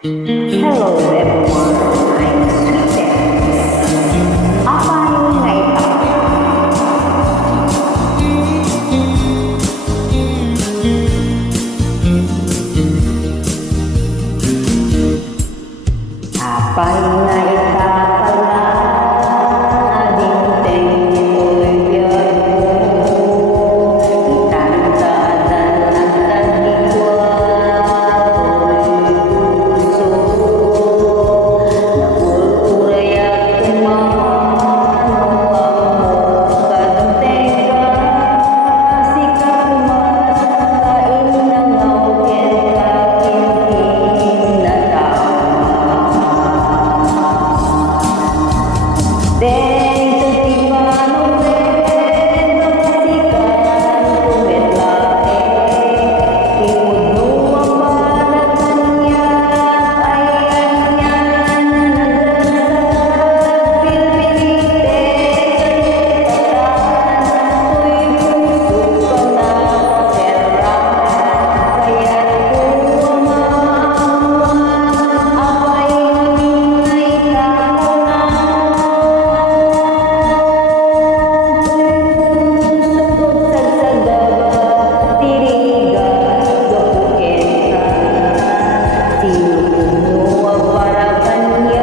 Hello everyone, I'm Sweetness. Apa yung naitaw? Apa yung naitapala? Ading tempo'y biyago. Itantadan at nagdagigwapo'y puso. Napulpuray at kumano ang kadantega. Sikap mas kain ng awin kakintin na tao. Dentro di mano vendo kasikan kumetlae ipuno ang balagan niya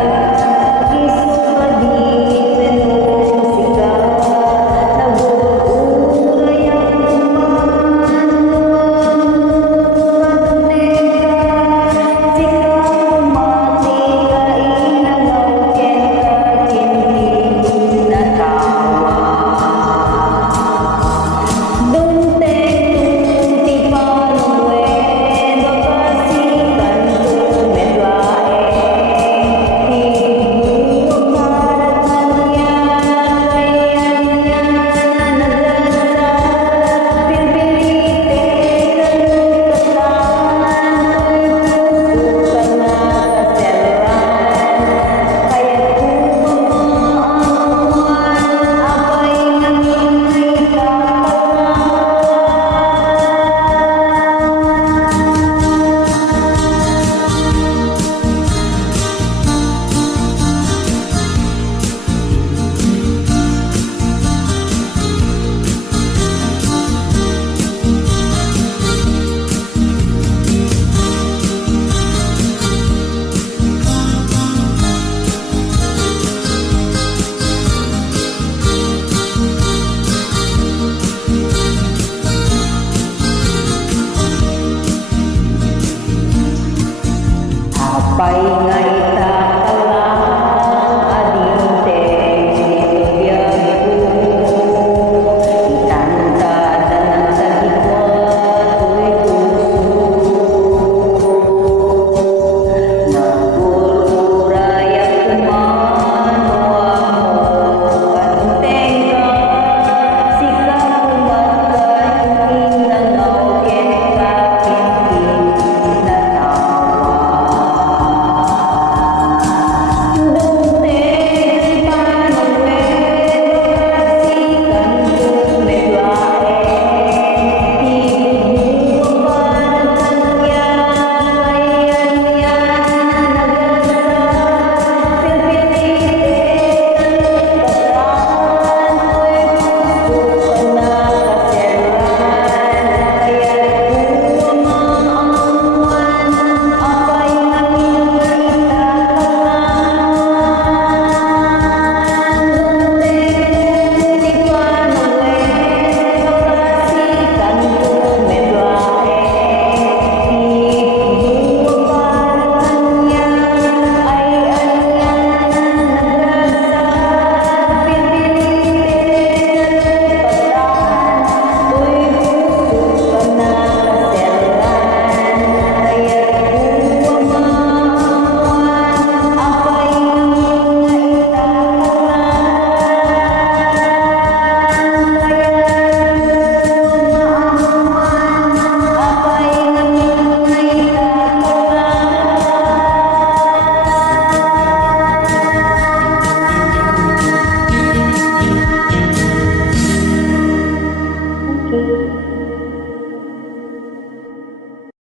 ayan niya nagdasal pilpilite katatan ko'y puso ka na kaserang kaya't kumamuan apay hamingay tao na Apay